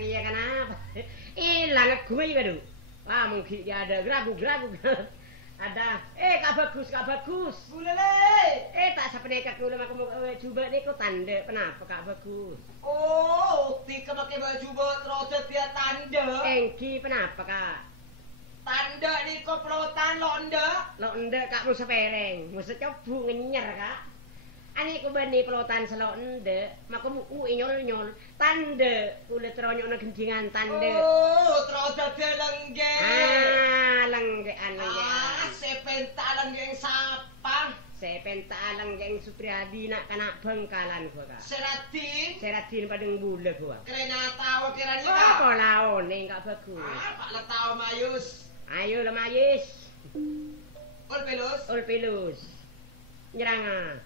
iya kenapa? Hilang gue waduh. Wah mungkin ya ada geragu. Ada. Kak Bagus. Bulele. Tak sapene kak kula aku mau coba niku tanda kenapa Kak Bagus? Oh, tika pakai baju bot rada dia tanda. Engki kenapa Kak? Tanda niku pelotan londa. Lo ndek Kak musa pereng, musa cobu ngenyer Kak. Ani ku bani pelotan selok ndek, maka mu nyol tanda kula tronyokno genjingan tanda. Oh, rada dia lengge. Lenggean. Sepentalan yang sapang. Sepentalan yang Supriyadi nak kanak Bengkalan gua Kak. Seratin padeng bule gua. Kena tahu kiranya Kak. Apa laone Kak Bagus? Pak le tahu Mayus. Ayo lah Mayus. Ul pelus. Nyerang.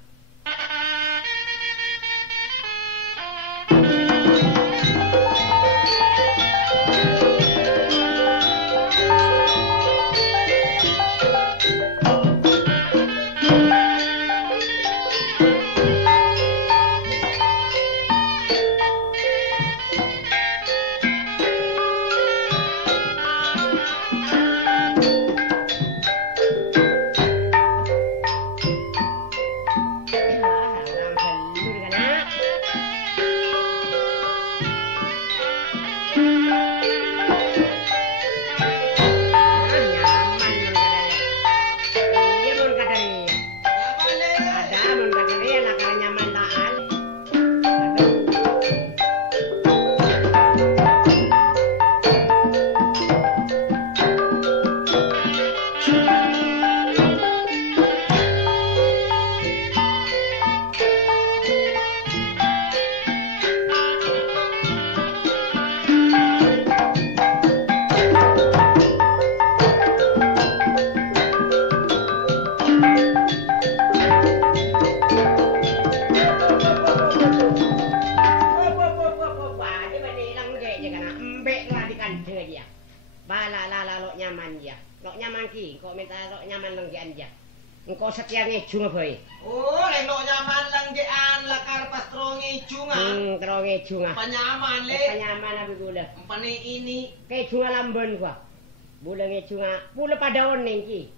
Engkau setia ngejung apa ya? Oh, leno nyaman lenggean lakar pas terong ngejung ah. Terong ngejung ah. Penyaman le. Penyaman apa gula? Empane ini. Ngejung lambon gua. Bula ngejung ah. Bula pada oneng ki.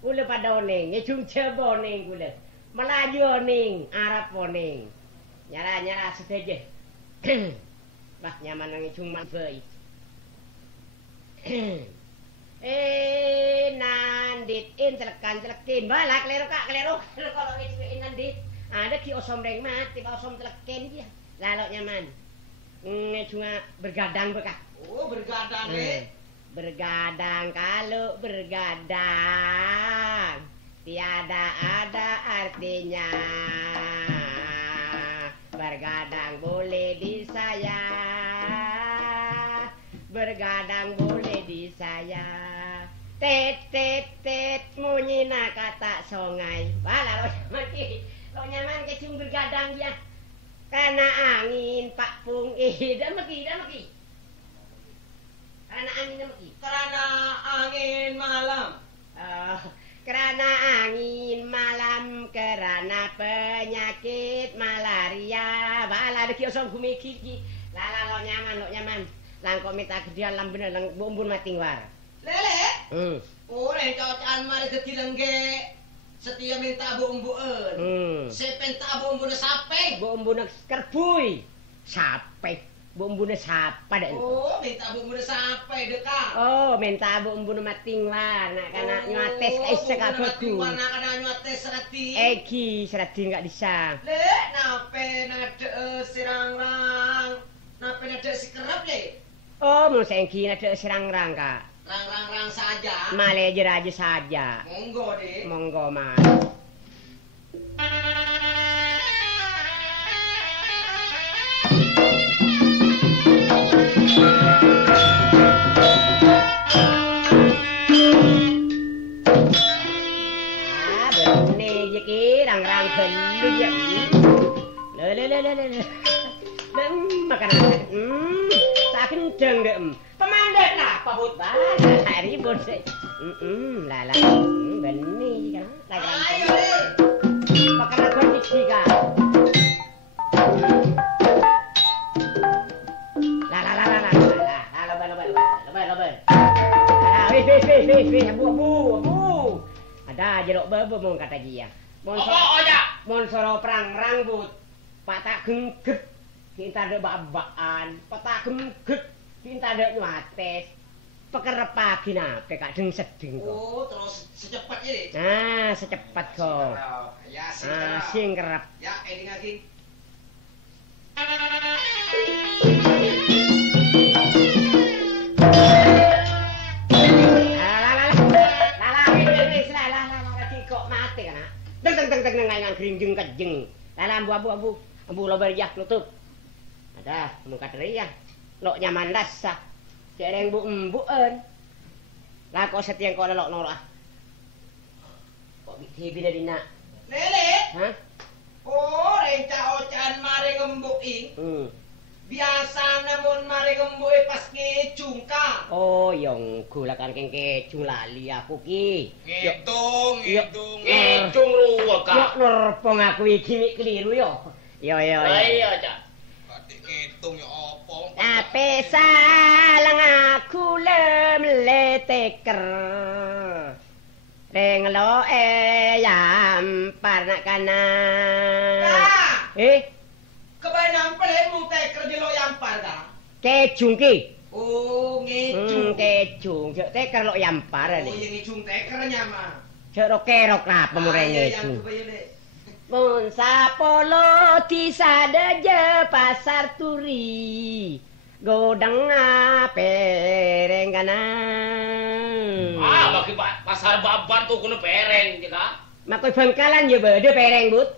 Bula pada oneng. Ngejung coba oneng gula. Melaju oneng. Arab oneng. Nyara sedaja. Bah nyaman ngejung manfai. Nandit celekin balak klero kalau ngisuin nandit ada ki osom reng mati osom celekin dia lalok nyaman cuma bergadang bekah bergadang bergadang kalau bergadang tiada ada artinya bergadang boleh di saya bergadang boleh di saya tet munyi nak kata songai bala lo nyaman kecung bergadang dia karena angin pak pung dah meki karena angin malam karena angin malam karena penyakit malaria bala de kiosong kumiki lala lo nyaman lang kok minta gedean lam bener lang bumbun mating war lele ore cocan mari dadi lengge setia minta bumbueun sepenta bumbune sape bumbune kerbuy sape bumbune sapa dak minta bumbune sape deka minta bumbune mating war nak kana nyates ka isa ka bagus warna kana nyates serati serati enggak bisa le nape nade sirang-rang nape nade sikerep le mau sengki nade sirang-rang Kak rang saja malejer aja saja monggo deh monggo mas benih je rang helu je le makanan tak kenceng deh pemandek lah pabut banget hari bonsai lala benih kan lagi makanan kondisi kan lala abu. Ada jeruk bebe mon kata dia. Mon soro perang rambut. Pak tak gengget. Kita ada babaan. Pak tak gengget. Kita ada nyuates. Pekerep pagi nape kak deng sedeng kok. Oh, terus secepatnya deh. Nah, secepat kok. Ya, sing kerap. Ya, eding lagi. Teng ngangan grinjeng kejeng. Lala abu lo beriak tutup. Ada muka teriak. Lo nyaman dasah. Cereng bu embuan. Lah kok setiang kok lelok norah. Kok biti dari nak. Lele. Hah? Oh, renca ocan mare ngembui. Biasa namun mare ngembui pas ngecung ka. Oh, yang gula kan kengkecung lali aku ki. Ngitung. Ngecung ruwa ka. Kok nerpong aku iki keliru yo. Yo. Iya, Cak. Batik ngitung ya apa? Ape salang aku lemleteker. Reng lo yampar nak kana. Kebae nampel mu teker di lo yampar ka. Kejung ki. Oh, ngecung. Kejung, jek teker lo yampar Oh, ni. yang ngecung tekernya mah. Jek ro kerok lah pemure ngejung. Mun sapolo tisadeje pasar turi. Godang pereng kana. Bagi pasar baban tuh kuno pereng kita. Makoy bangkalan ya bade pereng but.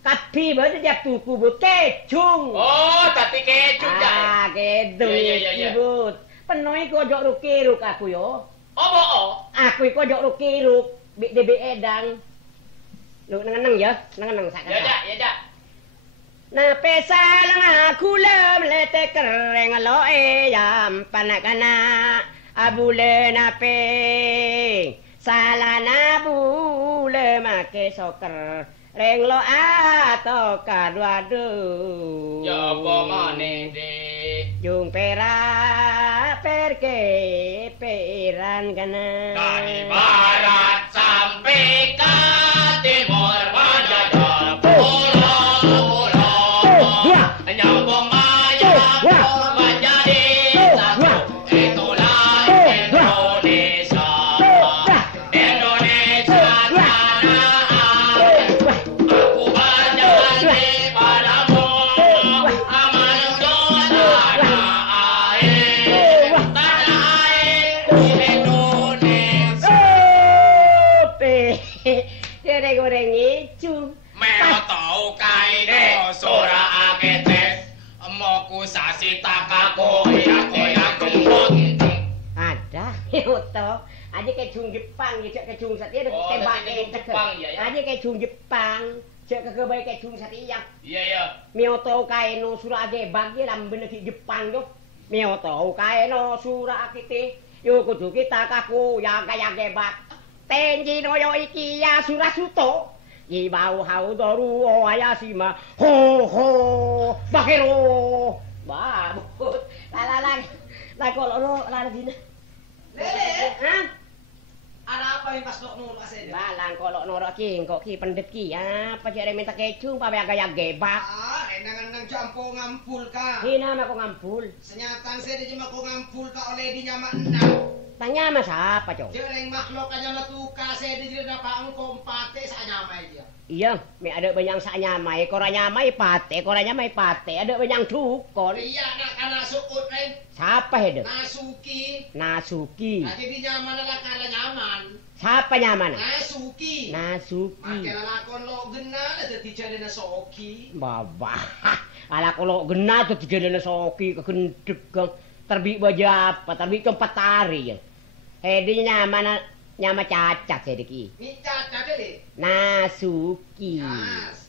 Kapi bade tiap tuku but kecung. Oh, tadi kecung ya. Kedung Iya. but. Penoi kojok rukiruk aku yo. Oh. Aku iki kojok rukiruk, DB edang. Lu nengeneng ya, nengeneng sak kata. Ya, Cak. Na pesalang aku lemlete kereng lo yam panakana abule nape salana bule make soker reng lo ato kaduadu Ya apa maneh, Dik? jung pera perke peran kana Dari barat sampai ke timur menjajah pulau nyambung menjadi satu. Itulah Indonesia. Indonesia tanah air. Aku berjanji padamu aman untuk tanah air. Tanah air Indonesia. Tere goreng itu. Meo tau kaino sora aketes moku sasi takaku koyak gembot. Ada, itu. Aja kayak jung Jepang, ya kayak jung satia ada tembak kayak Jepang ya. Aja kayak jung Jepang, cek kekebaik kayak jung satia. Iya. Mioto kaino surah aja bagi lam bener di Jepang yo. Mioto kaino surah akite, yo kudu kita kaku ya kayak gebak. Tenji no yo iki ya surah suto. Ibau hau doru o ayasima ho bakero babut la koloro la dina Lele, ha ada apa yang pas dok nol kasih? balang kolok noro ki kok ki pendet ki apa jere minta kecung pa gaya gebak Enang campur ngampul ka. hina mako ngampul Senyatan saya di cuma ko ngampul ka oleh di nyama enam. tanya mas apa cok Jeleng makhluk aja matuka saya di jadi apa engkau empate sa nyamai dia. iya me ada banyak sak nyamai koranya mai pate ada banyak dukon Iya nak kana sukut lain. siapa itu Nasuki Lagi di nyaman lah kala nyaman. siapa nyaman Nasuki. Nasuki Makin lakon lo genal ada dijadi nasoki. Baba, ala kalau gena tuh tiga dana soki kegendep kang terbik baja apa terbik keempat tari ya. Di nyama cacat sedeki. Ni cacat deh. Nasuki. Yes.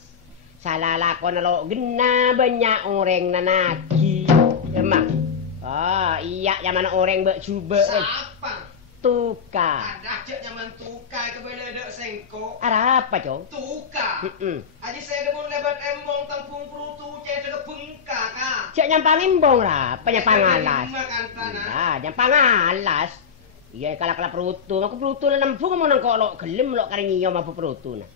Salah lakon lo gena banyak orang nanaki. Emang. Iya yang mana orang bek coba. Siapa? Tuka. Ada cek nyaman tukai kebela dek sengko. Ada apa cong? Tuka. Aji saya demun lebat embong tangkung perutu cek dek bengka ka. Cek nyampang imbong lah, penyampang alas. Makan tanah. Nyampang alas. Iya kala perutu, aku perutu nembung mau nang kok lo gelem lo kari ngiyom apa perutu nah.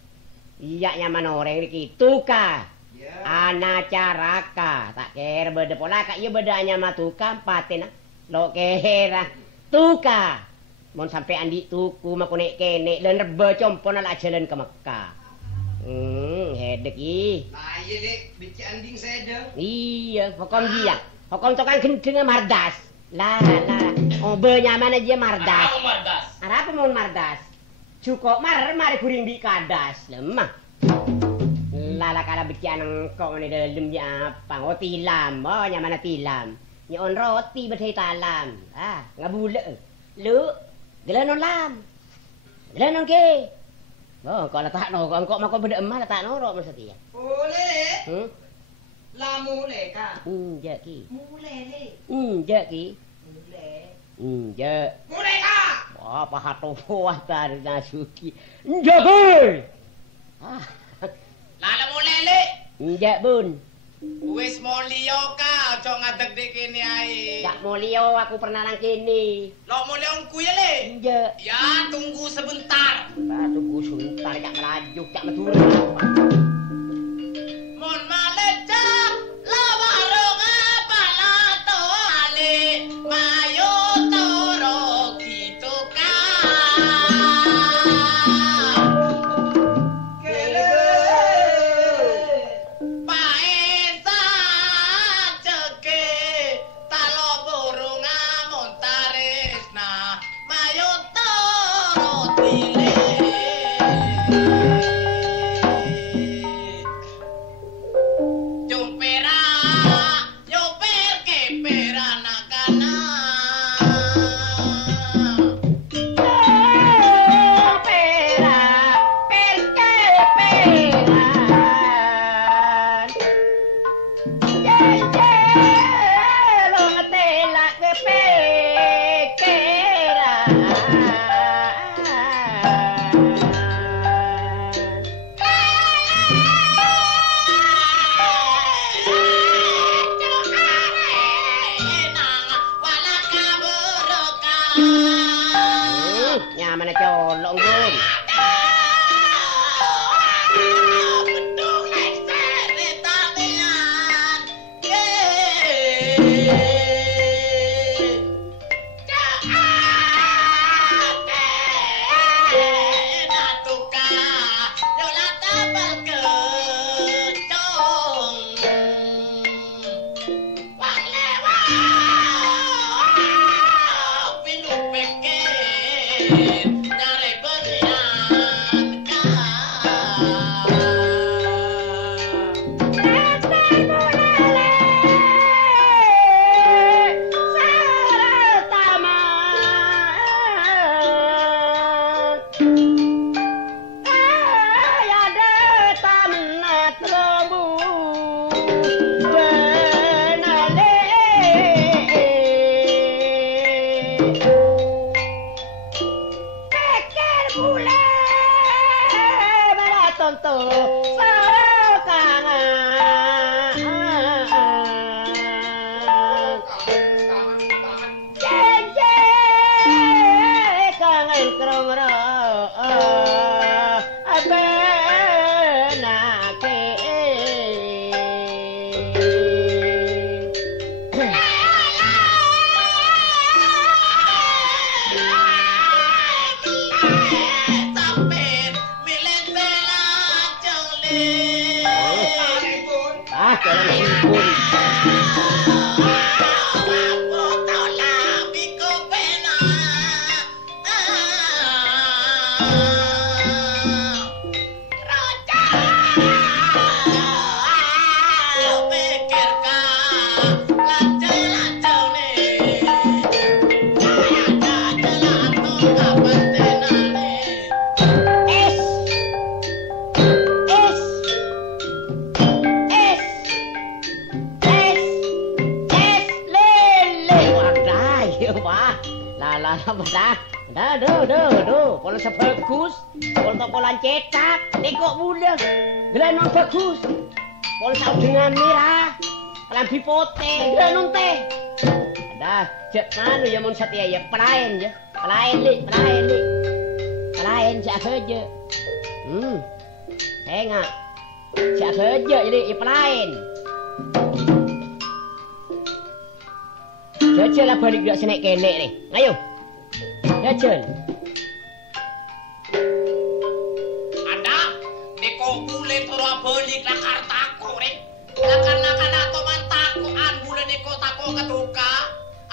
Iya nyaman orang iki tuka. Ya. Anacaraka tak kira beda pola kak iya beda nyama tuka paten lo kira tuka. Mon sampai andi tuku makunek kene dan reba compon ala jalan ke Mekah. Hedek i. Lah iya dek, bici anding sedeng. Iya, hukum dia. Hukum tokan gendeng mardas. Lah. Oh, nyaman aja mardas. Apa mardas? Apa mau mardas? Cukup mari guring di kadas. Lemah. Lala kala bikian kok ngene dalem ya apa? Oh tilam. Oh nyaman tilam. Nyon roti bedhe talam. Ah, ngabule. Lu, gelenon lam. Gelenon ke. Oh, kalau letakno kok mako beda emah letakno ro mesti ya. Boleh. Lah mulai ka. Ja ki. Mulai. Ja ki. Mulai. Ja. Mulai ka. Wah, pahato puas dari nasuki. Ja bun. Lala mulele. Ja bun. Wis mulya ka, aja ngadeg dik kene ae. Gak mulya aku pernah nang kene. Lo mulyaanku ya, Le? Ja. Ya, tunggu sebentar. Tunggu sebentar gak melaju gak metu. Mon malecak, la warung apa lato ale, mayo toro gitu Kele. Paesa ceke, talo burung amon taresna, mayo toro tile. Jumpera, jumper kepera nakana. Pera, perke peran. Lo tela ke pekeran. Nyaman colok nggon. Aduh, pola sebagus, pola cetak, kok mudah, gelanon bagus, pola dengan merah, kelambi putih, gelanon teh, Dah, cek manu ya mun setia ya pelayan je. Pelayan cak kerja. Enggak. Cak kerja jadi ya pelayan. Jajal lah balik dak senek kenek ni. Ayo. Jajal. Ada deko bule toro balik la kartako rek. Lakan-lakan ato man takoan bule deko tako katuka.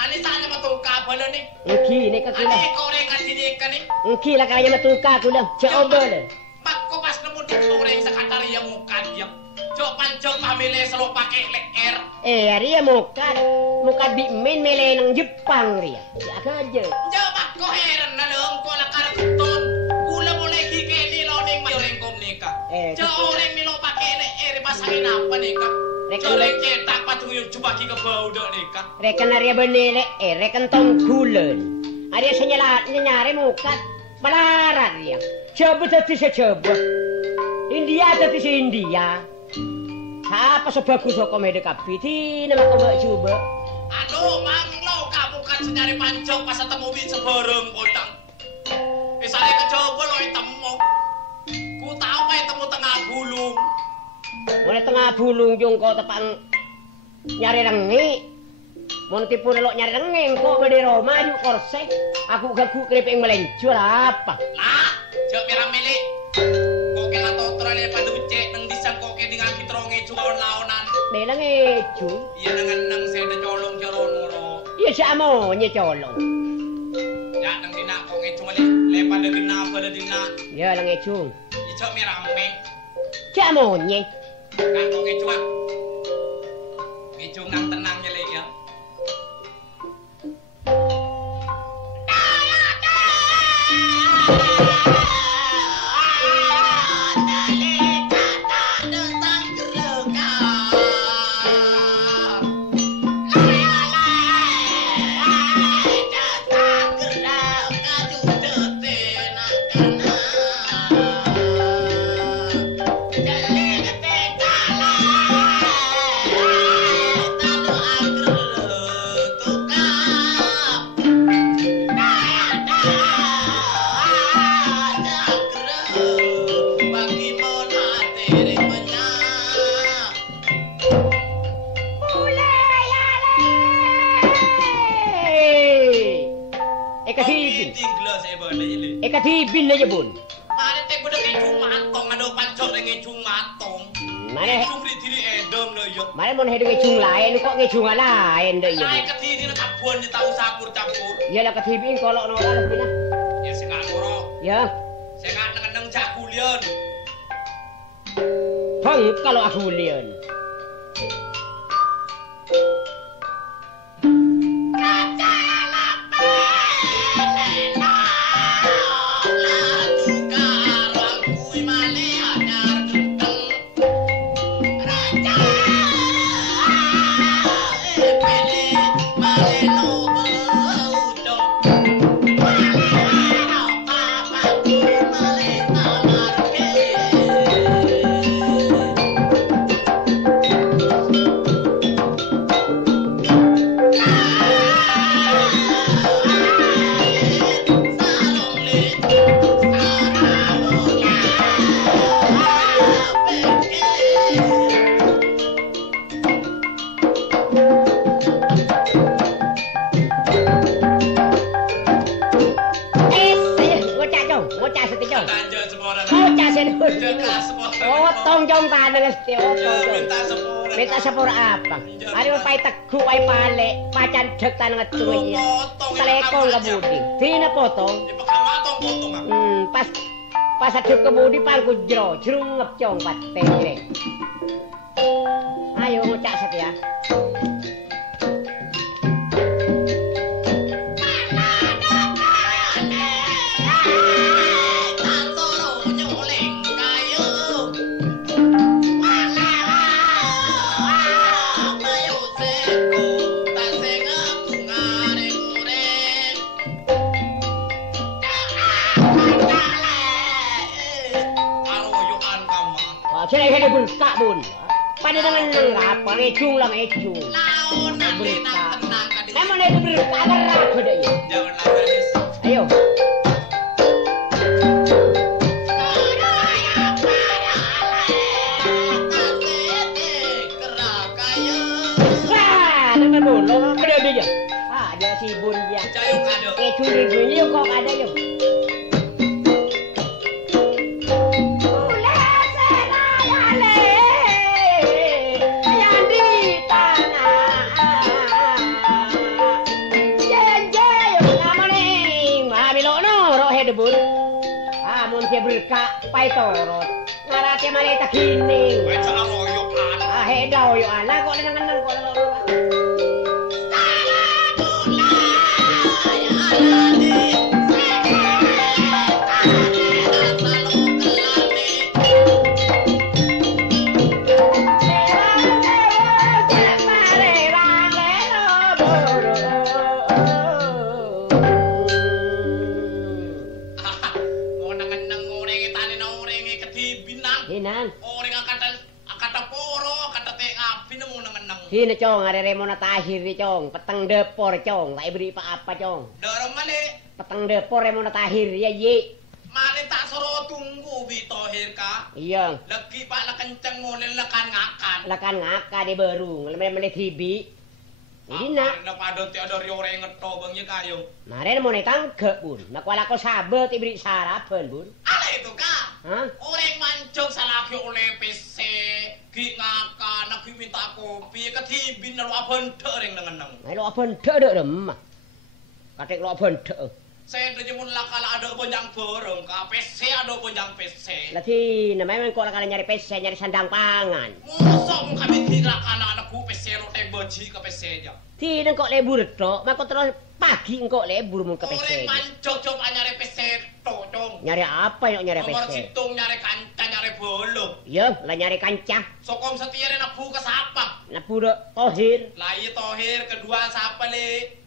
Ani sana matuka bale ni. Engki ni ka kula. Ani ko rek kadidika ni. Engki lah kaya matuka kula. Cak obel. Bakko pas nemu di sore sa kataria muka dia. Cok pancok pamile selalu pakai leer. Ria muka di main mele nang Jepang ria. Ya kerja. Jauh bakko heran na leung ko la karton. Kula boleh gike di loning mayoreng kom nika. Jauh orang milo pakai leer pasangin apa nika. Joleng cetak patuyun coba ki ke bau dak nika. Rekan ria benele rekan tong kulen. Aria nyari muka melarat ria. Coba tadi coba. India tadi si India. Apa sebagus kok mede kapiti nama kau buat coba. Aduh, manglo kamu kan senyari pancok pas ketemu bi sebareng potang. Misalnya kecoba lo temu. Ku tahu kayak temu tengah bulung. Mulai tengah bulung jong kau tepang nyari rengi. Mau tipu nelok nyari rengi kok di Roma yuk korsek. Aku gagu keripik melenjur apa? Lah, jauh merah milik. Kok kena totralnya pada ucek nang disang kok kayak dengan kitronge juga laonan. Belang eju. Iya dengan nang saya colong jaron moro. Iya siamo nye colong. Ya nang dina kok ngecu mali lepa de gena pada dina. Ya lang eju. Iya jauh merah me. Siamo nye. Kan kok ngecu ah. Ngecu nang tenang nyele ya. Katibin aja bun. Mane tek bodo ngecung matong ado pancok ngecung matong. Mane ngecung di diri edom lo yo. Mane mon hedo ngecung lain kok ngecung lain deh yo. Lain ketiri na kabon ni tau campur-campur. Ya lah katibin kolok no lah lebih lah. Ya sing ngoro. Ya. Sing nang jakulion. Bang kalau aku lian. Otong jong tanang esti otong. Minta sepura apa? Ari pai teguh wae pale, pacan dek tanang ngecung iki. Telekong kebudi. Dina potong. Pas aduk kebudi pangku jero, jrungep cong pate rek. Ayo ngucak setia. Saya bun, kak bun. Pada dengan nenggap, ngecung lah ngecung. Laon nanti nang tenang kadi Namun itu berkabar gede ya. Jangan nangis. Ayo. Lo gede dia. Ah, dia sibun dia. Cayo kado. Curi-curi yuk kok ada yuk. Berkak pai torot ngarate maleta kini Baca royokan ah hedaw yo ana kok nang kok lo Hina cong, ada Remona Tahir nih cong, peteng depor cong, tak beri apa cong. Dorong mali. Peteng depor Remona Tahir ya ye. Mali tak suruh tunggu Bitohir ka. Iya. Lagi pak lah kenceng mulai lekan ngakan. Lekan ngakan di baru, ngelemen tibi. Jadi nak. Nak padon ti ada riore ngeto bangnya kayo. Maren mau nekang ke bun, nak wala ko sabe ti beri sarapan bun. Ala itu ka. Hah? Orang mancung salah oleh PC. Ki ngakan, nak minta kopi, ketibin lalu abon dering nengeneng. Ai lo abon dek dem. Katek lo abon dek. Saya udah jemun lakala ada bonjang borong, ka PC ada bonjang PC. Lati namanya kok lakala nyari PC, nyari sandang pangan. Mosok kami tidak kana anakku PC lo teh beji ke PC aja. Ti nang kok lebur tok, mako terus pagi engkok lebur mun ke PC. Orang mancung coba nyari PC to, dong. Nyari apa yuk nyari Nomor PC? situng nyari kanca nyari bolo. Iya, lah nyari kancah. Sokom setiare nak buka siapa? Napu Tohir. Lah iya Tohir, kedua siapa le?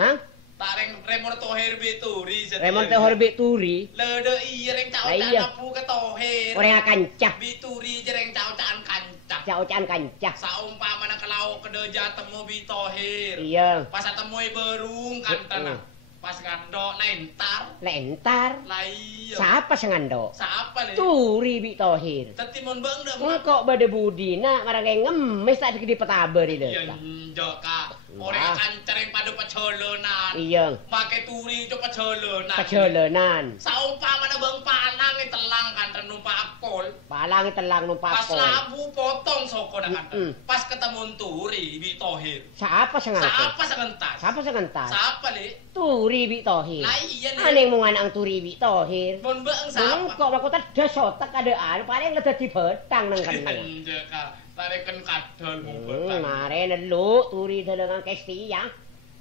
Hah? Tareng Remon Tohir Bituri. Remon Tohir Bituri. Lede iya reng cau Lah iya. nak buka Tohir. Orang kancah. Bituri jereng cau-cauan kancah. Caucan kancah. Saumpama na kalau kedeja temu Bitohir. Iya. Pas temui berung kantana. Pas ngandok lentar. Lentar. Lah iya. Siapa sengando? Siapa le? Turi Bi Tohir. Tetimun bang dah. Engkok bade budina marang ngemis tak di petaber di Iya desa. njok ka. Orang kancer yang pada pecolonan. Iya. Pakai turi itu pecolonan. Pecolonan. Saumpama na bang palang telang kanter numpak akol. Palang telang numpak Pas kol. labu potong soko na kanter. Pas ketemu turi Bitohir. Siapa sengante? Siapa segentas? Siapa segentas? Siapa le? Turi Bi Tohir. Lah iya le. Aneng mungan ang Turi Bi Tohir. Bon bang siapa? Engkok aku tedas otak adaan paling dadi betang nang kenang. Njok ka. Tarikan kadal mu Mare nelu turi delengan kesti ya.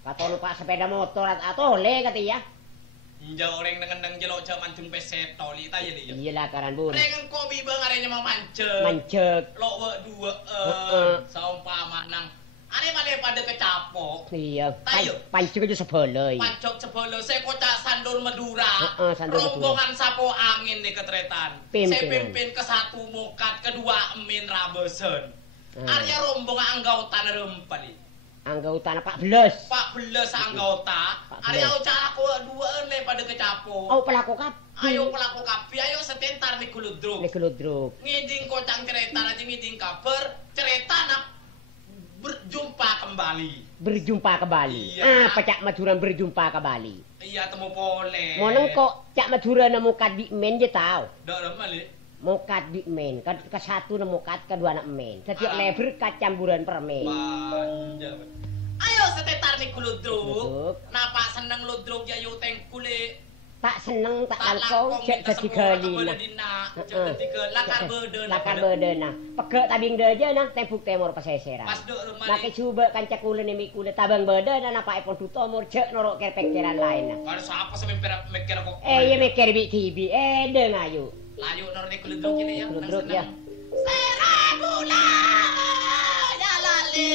Kato lupa sepeda motor atau le kati ya. Njok orang nang jelok jam mancung peset toli ta ya dia. Iyalah karan bun. Rengen kopi bang arenya mau mancung. Mancek. Lo dua saumpama nang ane male pada kecapok. Iya. Tayo. Pancuk aja sebeloi. Pancok sebolo saya kocak sandur Madura. Sandur Madura. Rombongan sapo angin di ketretan. Pimpinan. Saya pimpin ke satu mukat, kedua emin rabesen. Arya rombongan anggota rempali. Anggota 14. 14 anggota. Arya ucara ko dua le pada kecapo. Oh pelaku kap. Ayo pelaku kapi, ayo setentar di kuludruk. Di kuludruk. Ngiding kocang cerita aja ngiding kabar cerita nak berjumpa kembali. Berjumpa kembali. Iya. Cak Madura berjumpa kembali. Iya temu boleh. Moneng kok Cak Madura nemu kadi men je tau. Dalam mali. Mokat di men, ke satu nemu kat, kedua anak men. Setiap lebar kacamburan permen. Manja. Ayo setetar nih kuludruk. Napa seneng ludruk ya yu teng kule. Tak seneng tak langkong cek ketiga lina. Lakar bedena. Pegek tabing deje nang tembuk temur paseseran. Pas duk rumah. Make coba kanca kula nemi kula tabang bedena napa epon duto mur cek norok kerpekteran lain. Kalau siapa sih mikir kok. Iya mikir bi tibi deng ayu. Layu nor di kuludruk ini ya. Kuludruk ya. Serabula ya lali.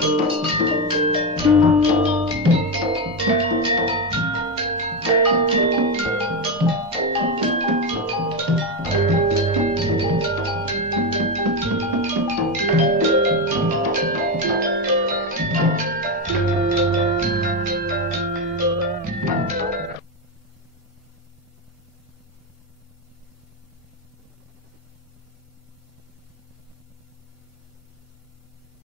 Thank you.